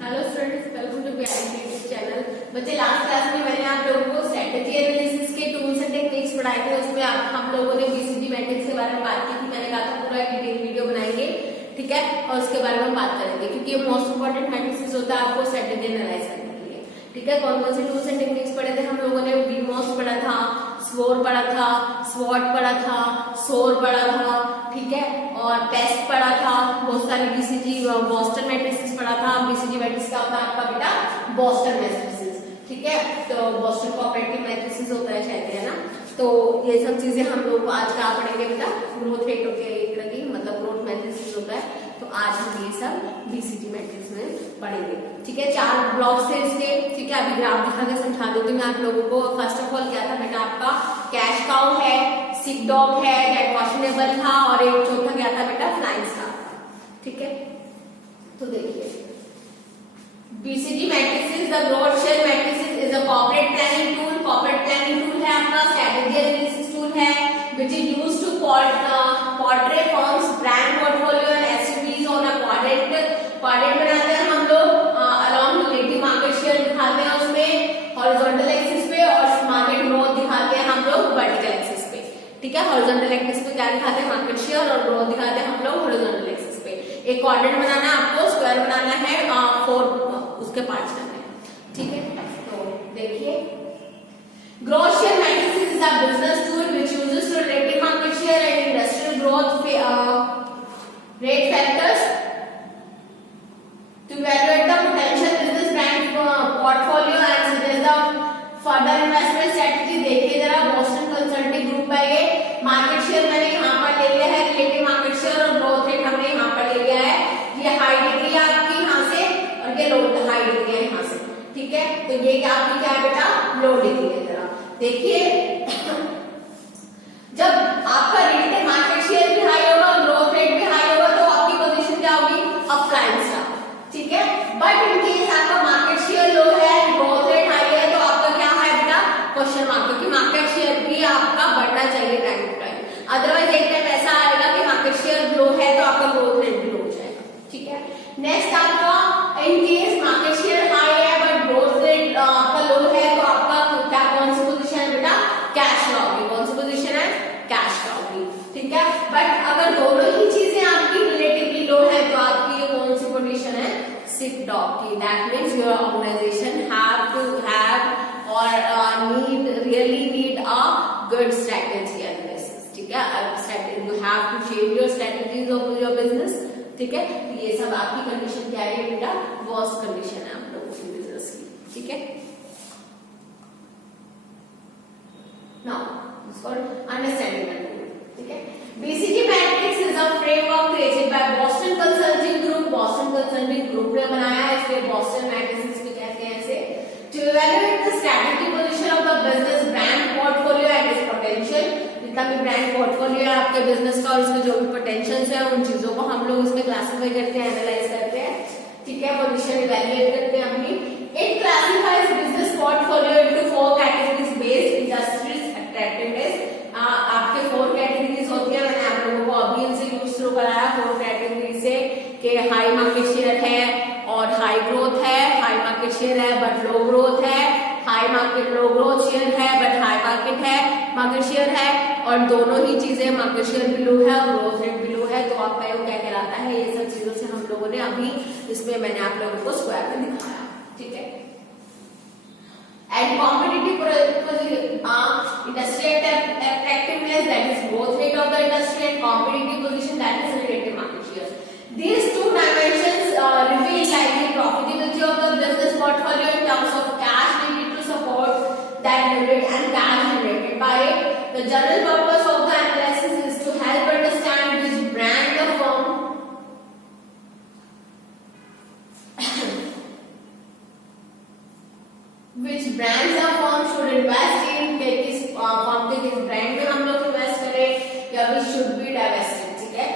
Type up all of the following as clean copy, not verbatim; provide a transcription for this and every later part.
Hello students, welcome to BIT YouTube channel. बच्चे, last class में मैंने आप लोगों को स्ट्रेटजी एनालिसिस के टूल्स एंड टेक्निक्स पढ़ाए थे। उसमें हम लोगों ने बीसीजी मैट्रिक्स के बारे में बात की थी। मैंने कहा था पूरा डिटेल वीडियो बनाएंगे, ठीक है, और उसके बारे में हम बात करेंगे क्योंकि ये मोस्ट इंपॉर्टेंट मैट्रिक्स होता है आपको स्ट्रेटजी एनालाइज करने के लिए, ठीक है। कौन कौन से टूल्स एंड टेक्निक्स पढ़े थे हम लोगों ने? बीमॉस पढ़ा था, स्कोर पढ़ा था, स्वॉट पढ़ा था, सोर पढ़ा था, ठीक है, और टेस्ट पढ़ा था, बहुत सारी बीसीजी बोस्टन मैट्रिसेस पढ़ा था। बीसीजी मैट्रिक्स क्या होता है आपका बेटा? बोस्टन मैट्रिसेस, ठीक है। तो बोस्टन कोऑपरेटिव मैट्रिसेस होता है शायद, है ना। तो ये सब चीजें हम लोग आज क्या पढ़ेंगे बेटा? ग्रोथ रेट की मतलब ग्रोथ मैट्रिसेस होता है, तो आज हम ये सब बीसीजी मैट्रिक्स में पढ़ेंगे, ठीक है। 4 ब्लॉक्स थे इसके, ठीक है। अभी ग्राफ दिखा के समझा देती हूँ मैं आप लोगों को। फर्स्ट ऑफ ऑल क्या था बेटा आपका? कैश काउ है, सिक डॉग है, डेट क्वेश्चनेबल था, और एक चौथा क्या था बेटा? फ्लाइंग स्टार, ठीक है। तो देखिए, BCG matrices, the growth share matrices is a corporate planning tool. Corporate planning tool है आपका, स्ट्रेटजी एनालिसिस टूल है, which is used to portray firms brand portfolio and SUVs on a quadrant बनाते हैं हम लोग, along relative market share दिखाते हैं उसमें horizontal axis पे, और market growth दिखाते हैं हम लोग vertical axis पे, ठीक है। horizontal axis पे क्या दिखाते हैं? market share, और growth दिखाते हैं हम लोग horizontal axis पे। एक quadrant बनाना है आपको, स्क्वायर बनाना है, 4 उसके पार्ट्स करने हैं, ठीक है। तो देखिए, growth share matrices is a business tool which uses to relative market share and industrial growth rate factors to evaluate the potential business brand portfolio and suggest the further investment strategy। देखिए जरा, Boston consulting group है ये। Market share मैंने यहाँ पर ले लिया है, रिलेटिव मार्केट शेयर और ग्रोथ रेट हमने यहाँ पर ले लिया है। ये हाई डिग्री है आपकी यहाँ से, और ये लो हाई डिग्री है यहाँ से, ठीक है। तो ये क्या आपकी क्या है बेटा? लो डिग्री है। देखिए, जब आपका रिलेटिव मार्केट शेयर भी हाई होगा, ग्रोथ रेट भी हाई होगा, तो आपकी पोजीशन क्या होगी? अप फ्लाइंग स्टार, ठीक है। बट इन केस आपका मार्केट शेयर लो है, ग्रोथ रेट हाई है, तो आपका क्या है बेटा? क्वेश्चन मार्क, क्योंकि मार्केट शेयर भी आपका बढ़ना चाहिए टाइम टू टाइम। अदरवाइज एक टाइम ऐसा आएगा कि मार्केट शेयर लो है तो आपका ग्रोथ रेट भी लो हो जाएगा, ठीक है। नेक्स्ट आपका, in case market share high है बट ग्रोथ रेट आपका लो है, तो आपका क्या कौन सी पोजीशन है बेटा? कैश काउ की। कौन सी पोजीशन है? कैश काउ की, ठीक है। बट अगर दोनों ही चीजें आपकी रिलेटिवली लो है, तो आपकी कौन सी पोजीशन है? सिक डॉग की। That means your organisation have to have or really need a good strategy analysis, ठीक है। You have to change your strategies of your business, ठीक है। तो ये सब आपकी कंडीशन क्या है बेटा? वर्स्ट कंडीशन है आप लोगों की बिजनेस की, ठीक है। Now, it's called understanding the tool, ठीक है। BCG matrix is a framework created by Boston Consulting Group। Boston Consulting Group ने बनाया है, इसलिए Boston matrices भी कहते हैं इसे। To evaluate the strategic position of the business brand portfolio and its potential। जितना भी ब्रांड पोर्टफोलियो है आपके बिजनेस का और उसके जो भी पोटेंशियल्स है, उन चीजों को हम लोग इसमें क्लासिफाई करते हैं, एनालाइज करते हैं, ठीक है। पोजीशन इवैल्यूएट करते हैं अपनी। It classifies business portfolio into 4 categories based industries attractiveness। आपके 4 कैटेगरीज होती है। मैंने आप लोगों को अभी इनसे यूज शुरू कराया 4 कैटेगरी से, कि हाई मार्केट शेयर है और हाई ग्रोथ है, हाई मार्केट शेयर है बट लो ग्रोथ है, हाई मार्केट लो ग्रोथ शेयर है बट हाई मार्केट शेयर है, और दोनों ही चीजें मार्केट शेयर भी लो है और ग्रोथ रेट भी लो है, तो आपका ये क्या कहलाता है? ये सब चीजों से हम लोगों ने अभी इसमें मैंने आप लोगों को स्क्वायर में दिखाया, ठीक है। And competitive industry attractiveness, that is growth rate of the industry, and competitive position, that is relative market share. These 2 dimensions reveal likely profitability of the business portfolio in terms of cash needed to support that unit and cash generated by it. The general purpose of the analysis is to help understand which brand the firm which brands the firm should invest in, कि किस firm के किस brand में हम लोग invest करें, या which should be divested, ठीक है।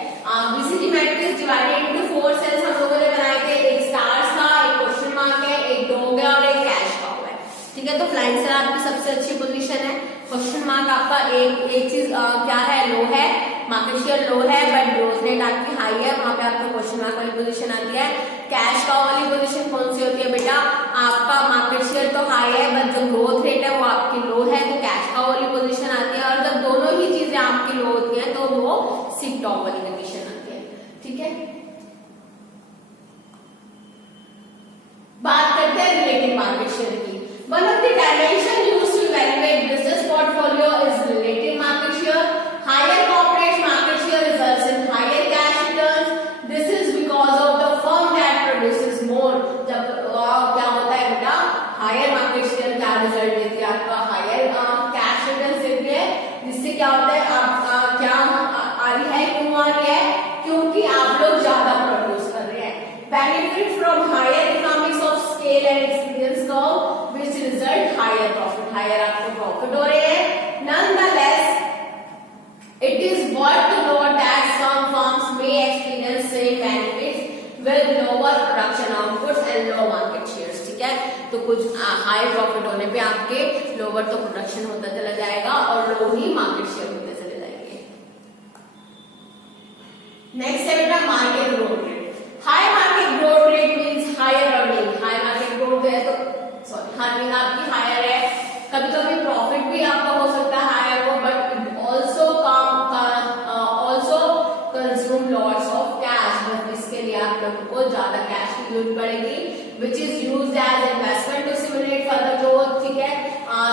BCG matrix divided into 4 cells हम लोगों ने बनाए थे। एक स्टार्स था, एक क्वेश्चन मार्क है, एक डॉग है और एक कैश काउ है, ठीक है। तो फ्लाइंग स्टार आपकी सबसे अच्छी पोजीशन है। क्वेश्चन मार्क आपका एक चीज क्या है? लो है, मार्केट शेयर लो है बट ग्रोथ रेट आपकी हाई है, वहां पे आपका क्वेश्चन मार्क वाली पोजीशन आती है। कैश काउ वाली पोजीशन कौन सी होती है बेटा, आपका मार्केट शेयर तो हाई है बट जो ग्रोथ रेट है वो आपकी लो है, तो कैश काउ वाली पोजीशन आती है। और जब दोनों ही चीजें आपकी लो होती है तो वो सिक डॉग वाली कंडीशन आती है। ठीक है, बात करते हैं रिलेटिव मार्केट शेयर की। One of the dimension used to evaluate business portfolio is relative market share. Higher corporate market share results in higher cash returns. This is because of the firm that produces more. जब क्या होता है बेटा, higher market share क्या result देती है, आपका higher cash returns देती है, जिससे क्या होता है, आप क्या आ रही है, क्यों आ रही है, क्योंकि आप लोग ज्यादा प्रोड्यूस कर रहे हैं। Benefit from higher economics of scale and experience curve which result higher profit. Higher आपको प्रॉफिट हो रहे हैं। Nonetheless, it is worth to note that some firms may experience same benefits with lower production outputs and low market shares। ठीक है, तो कुछ high profit होने पे आपके लोअर तो प्रोडक्शन होता चला जाएगा और लो ही मार्केट शेयर होते चले जाएंगे। नेक्स्ट है बेटा market growth rate. High market growth rate means higher earning. High market growth है तो अर्निंग आपकी हायर है। कभी कभी प्रॉफिट भी आपका हो सकता है हायर हो, but also consume lots of cash. But इसके लिए आप लोगों को ज्यादा कैश की जरूरत पड़ेगी, which is used as investment to stimulate further growth. ठीक है,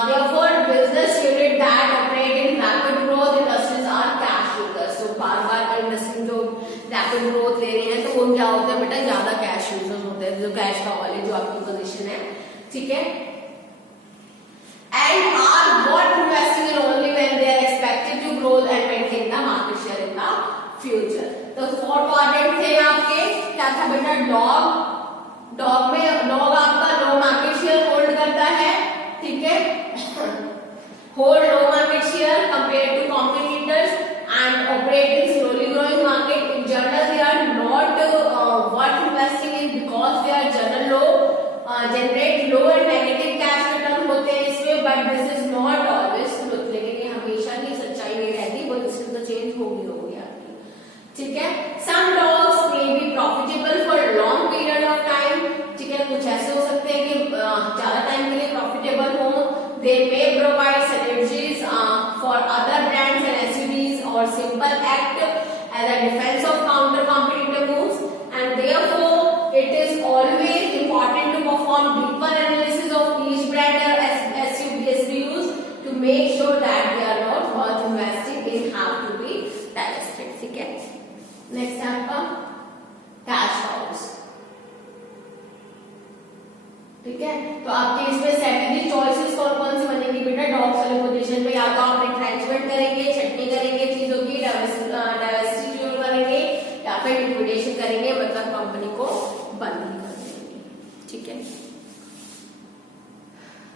therefore business unit that operate in rapid growth industries are cash users. तो बार इंडस्ट्री जो रैपिड ग्रोथ ले रहे हैं तो वो क्या होता है बेटा, ज्यादा कैश यूजर्स होते हैं, जो कैश का वाले जो आपकी पोजीशन है। ठीक है, and are worth investing in only when they are expected to grow and maintain the market share in the future। तो 4 क्वाड्रेंट थे आपके, क्या था बेटा, डॉग में डॉग आपका लो मार्केट शेयर होल्ड करता है। ठीक है, hold low market share compare to competitors and operate in slowly growing market. In general they are not worth investing in because they are general low, generate low and negative cash return होते हैं इसमें, but this is not always truth. लेकिन ये हमेशा ही सच्चाई नहीं रहती, वो इसमें तो चेंज होगी आपकी। ठीक है, some dogs may be profitable for long period of time. ठीक है, कुछ ऐसे हो सकते हैं कि ज्यादा टाइम के लिए प्रॉफिटेबल हो। They may provide synergies for other brands and SUVs और simple act as a defence of counter competitive moves, and therefore it is always important to perform deeper analysis of each brand or SKUs to make sure that they are not worth investing in, have to be divested। ठीक है, next है आपका cash cows. ठीक है, तो आपके इसमें strategy choices कौन सी बनेगी बेटा, डॉग्स वाले पोजीशन में या तो आप रिट्रेंचमेंट करेंगे, छटनी करेंगे चीजों की, डाइवेस्टिट्यूट करेंगे या फिर लिक्विडेशन करेंगे, मतलब कंपनी को बंद ही कर देंगे। ठीक है,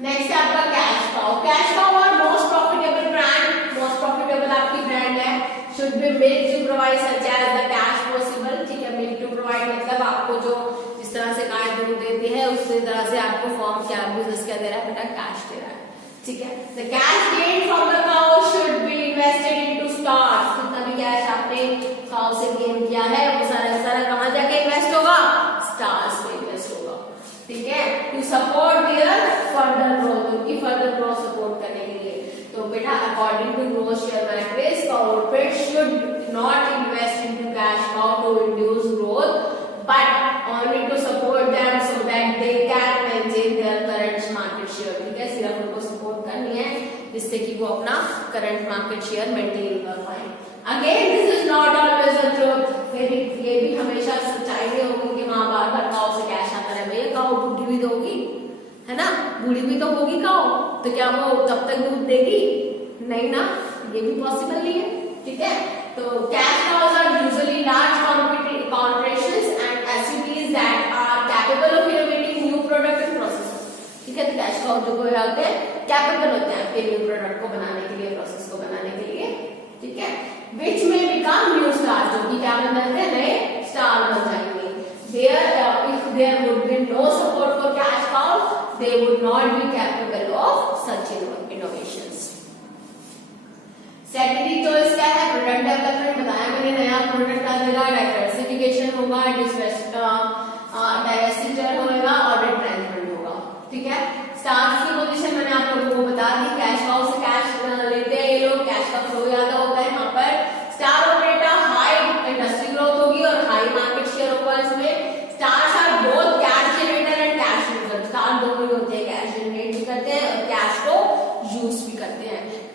नेक्स्ट है आपका कैश काउ। कैश काउ और most profitable brand, most profitable आपकी ब्रांड है, should be made to provide such as the cash possible. ठीक है, मेड टू प्रोवाइड मतलब आपको जो जिस तरह से गाय दूध देती है उसी तरह से आपको फॉर्म क्या बिजनेस क्या दे रहा है बेटा, कैश दे रहा है। ठीक है, the cash gain from the cow should be invested into stocks. जितना भी कैश आपने काउ से गेन किया है वो सारा कहां जाके इन्वेस्ट होगा, स्टार्स में इन्वेस्ट होगा। ठीक है, to support their further growth, उनकी फर्दर ग्रोथ सपोर्ट करने के लिए। तो बेटा according to growth share matrix, corporate should not invest into cash cow to induce growth but only to support them so that they can maintain their current market share. ठीक है, सिर्फ उनको support करनी है जिससे कि वो अपना करंट मार्केट शेयर मेंटेन कर पाए। Again this is not always the truth. फिर ये भी हमेशा सच्चाई नहीं होगी कि वहां बार काउ से कैश आता है। भैया काउ बूढ़ी भी तो होगी, है ना, बूढ़ी भी तो होगी काउ, तो क्या वो कब तक दूध देगी, नहीं ना, ये भी पॉसिबल नहीं है। ठीक है, तो cash cows are usually large corporations and SUVs that are capable of innovating new product and process. ठीक है, तो कैश काउज जो होते हैं कैपेबल होते हैं आपके न्यू प्रोडक्ट को बनाने के लिए, प्रोसेस को बनाने के लिए। ठीक है, विच में बिकम न्यू स्टार, जो कि क्या बन जाते हैं, नए स्टार बन जाएंगे। If there would be no support for cash cows, they would not be capable of such innovations। Secondary choice क्या है, प्रोडक्ट डेवलपमेंट बताया मैंने, नया प्रोडक्ट आ जाएगा, डाइवर्सिफिकेशन होगा, डाइवर्सिटी होगा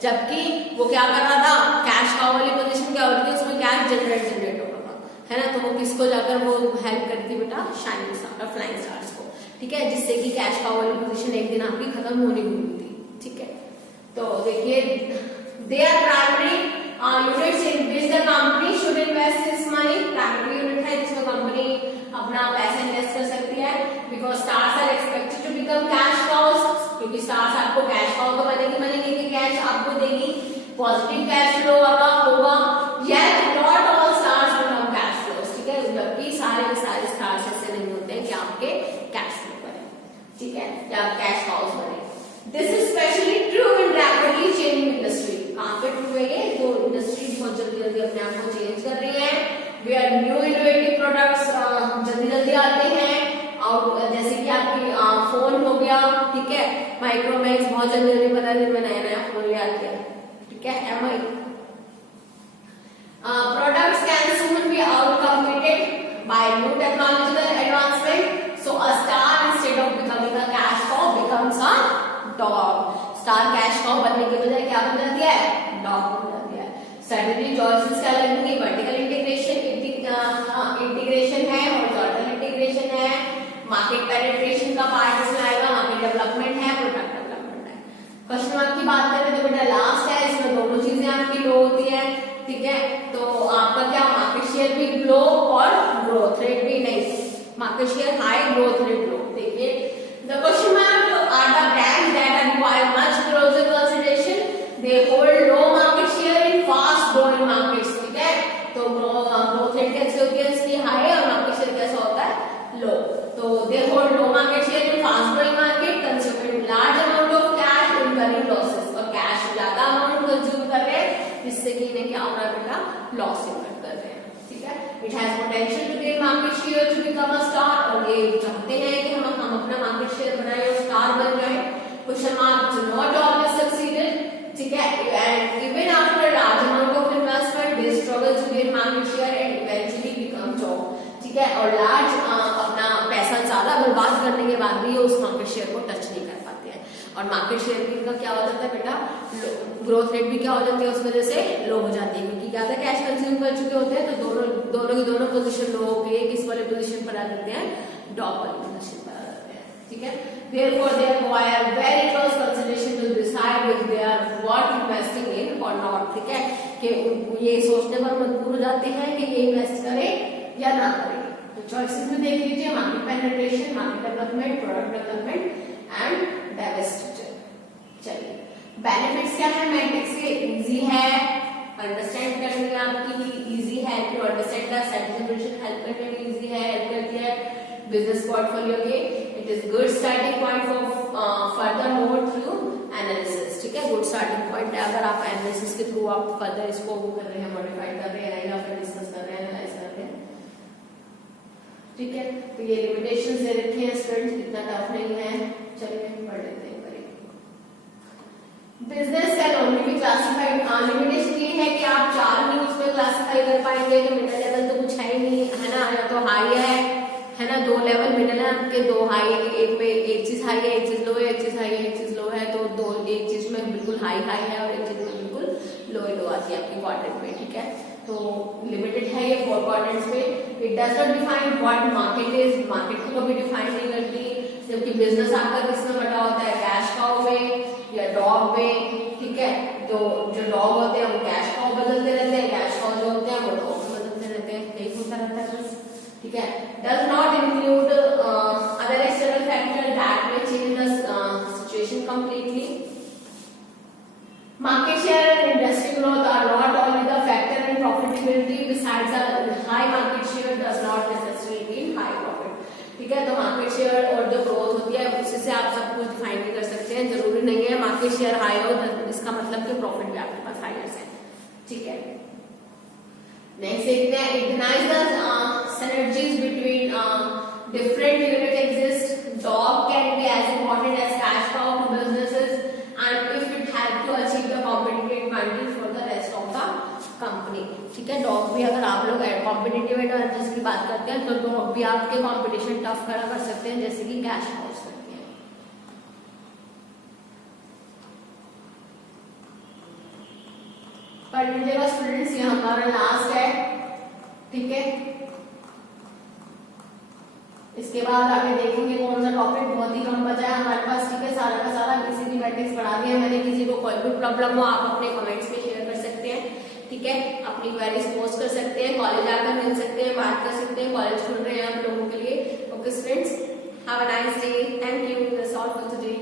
जबकि वो क्या कर रहा था, कैश काउ वाली पोजीशन क्या हो रही थी, उसमें कैश जनरेट हो रहा था, है ना। तो वो किसको जाकर वो हेल्प करती बेटा, शाइनिंग स्टार और फ्लाइंग स्टार्स को, ठीक है, जिससे कि कैश काउ वाली पोजीशन एक दिन आपकी खत्म होने वाली थी, ठीक है। तो देखिए, they are primary units in which the company should invest this money. Primary unit है जिसमें कंपनी अपना पैसा इन्वेस्ट कर सकती है, because stars are expected to become cash cows, क्योंकि स्टार्स आपको कैश काउ तो बनेगी कि कैश आपको देगी, पॉजिटिव कैश फ्लो होगा, yet not all stars become cash flows, ठीक है, जबकि सारे स्टार्स ऐसे नहीं होते हैं कि आपके कैश फ्लो बने, ठीक है, या कैश काउस बने। This is specially true in rapidly changing industry. कहां पे ट्रू है ये, तो इंडस्ट्री बहुत जल्दी अपने आप को चेंज कर रही है, वेयर न्यू इनोवेटिव प्रोडक्ट्स जल्दी आते हैं, और जैसे कि आपकी फोन हो गया, ठीक है, माइक्रोमैक्स बहुत जल्दी पता है में नया फोन ले आते हैं, ठीक है, MI products can soon be outcompeted by new technological advancement, so a star instead of becoming a cash cow becomes a dog। Star cash cow बनने के बजाय क्या बन जाती है, डॉग बन जाती है। स्ट्रेटेजी चॉइसेस क्या लगेंगी, वर्टिकल इंटीग्रेशन है, हॉरिजॉन्टल इंटीग्रेशन है, मार्केट पेनिट्रेशन का पार्ट इसमें आएगा, मार्केट डेवलपमेंट है, प्रोडक्ट डेवलपमेंट है। क्वेश्चन मार्क की बात करें तो बेटा लास्ट है, इसमें दोनों चीजें आपकी लो होती है, ठीक है। तो आपका क्या, मार्केट शेयर भी लो और ग्रोथ रेट भी नहीं, market share high, growth rate low. देखिए, the question mark are the brands that require much closer consideration, they hold low market share in fast growing markets, ठीक है। तो ग्रोथ रेट कैसे होती है इसकी, हाई, और मार्केट शेयर कैसा होता है, लो। तो दे hold low market share in fast growing market, consuming large amount of cash, incurring losses, और कैश ज्यादा अमाउंट कंज्यूम कर रहे हैं, जिससे कि इन्हें क्या हो रहा है बेटा, लॉस इनकट कर रहे हैं, ठीक है। It has potential to gain market share to become a star, और ये चाहते हैं कि हम अपना मार्केट शेयर बनाए और स्टार बन जाए। Question mark do not always succeeded, ठीक है, and even after large amount of investment they struggle to gain market share and eventually become top, ठीक है। और लार्ज अपना पैसा ज्यादा बर्बाद करने के बाद भी उस मार्केट शेयर को टच नहीं कर पाते हैं, और मार्केट शेयर भी इनका क्या हो जाता है बेटा, ग्रोथ रेट भी क्या हो जाती है उस वजह से लो हो जाती है, क्योंकि ज्यादा कैश कंज्यूम कर चुके होते हैं, तो दोनों पोजीशन लो होके किस वाले पोजीशन पर आ जाते हैं, डॉग वाली पोजीशन पर आ जाते हैं, ठीक है। Therefore they require very close consideration to decide if they are worth investing in or not, ठीक है, कि ये सोचने पर मजबूर हो जाते हैं कि ये इन्वेस्ट करें या ना करें। तो चॉइसेस में देख लीजिए, market penetration, market development, product development and diversity. चलिए, बेनिफिट्स क्या है मैट्रिक्स के, इजी है अंडरस्टैंड करने में, आपकी इजी है to understand the satisfaction, help करने में इजी है, हेल्प करती है बिजनेस पोर्टफोलियो के। It is good starting point for further more through analysis, ठीक है, गुड स्टार्टिंग पॉइंट है अगर आप एनालिसिस के थ्रू आप फर्दर इसको वो कर रहे हैं, मॉडिफाई कर रहे हैं या फिर डिस्कस कर रहे हैं, एनालाइज कर रहे हैं, ठीक है। तो ये लिमिटेशंस दे रखी हैं स्टूडेंट्स, इतना टफ नहीं है, चलिए पढ़ लेते हैं। Business can only be classified, limitation ये है कि आप 4 में उसमें क्लासिफाई कर पाएंगे, तो मिडिल लेवल तो कुछ है ही नहीं, है ना, या तो हाई है ना, 2 लेवल मिडिल है आपके, 2 हाई, एक में एक चीज हाई है, एक चीज लो है, एक चीज हाई है, एक चीज लो है, तो एक चीज में बिल्कुल हाई है और एक चीज में बिल्कुल लो आती है आपकी क्वाड्रेंट में, ठीक है। तो लिमिटेड है ये 4 क्वाड्रेंट्स पे। It does not define what market is, market को कभी डिफाइन नहीं करती, जबकि बिजनेस आपका किसमें बटा होता है, कैश काउ में या डॉग में, ठीक है। तो जो डॉग होते हैं वो कैश काउ बदलते रहते हैं, कैश काउ जो होते हैं वो डॉग बदलते रहते हैं, यही होता रहता है बस, ठीक है। Does not include other external factor that may change the situation completely. Market share and industry growth are not only the factor in profitability, besides the high market share does not necessarily mean high profit, ठीक है। तो market share और जो growth होती है उसी से आप सब कुछ डिफाइन नहीं कर सकते हैं, जरूरी नहीं है मार्केट शेयर हाई हो इसका मतलब कि प्रॉफिट भी आपके पास हायर है, ठीक है। नेक्स्ट देखते हैं, it denies the synergies between different unit exist. Dog can be as important as cash cow to businesses, and if it help to achieve the competitive advantage for the rest of the company, ठीक है। Dog भी अगर आप लोग competitive advantage की बात करते हैं तो डॉग भी आपके कॉम्पिटिशन टफ खड़ा कर सकते हैं, जैसे कि कैश काउस करते हैं। कर लीजिएगा स्टूडेंट्स, ये हमारा लास्ट है, ठीक है। इसके बाद आगे देखेंगे कौन सा टॉपिक, बहुत ही कम बचा है हमारे पास, ठीक है। सारा का सारा बीसीडी मैट्रिक्स पढ़ा दिया मैंने। किसी को कोई भी प्रॉब्लम हो आप अपने कमेंट्स में शेयर कर सकते हैं, ठीक है। अपनी क्वेरीज पोस्ट कर सकते हैं, कॉलेज आकर मिल सकते हैं, बात कर सकते हैं, कॉलेज खुल रहे हैं आप लोगों के लिए। Okay students, have a nice day, thank you, that's all for today.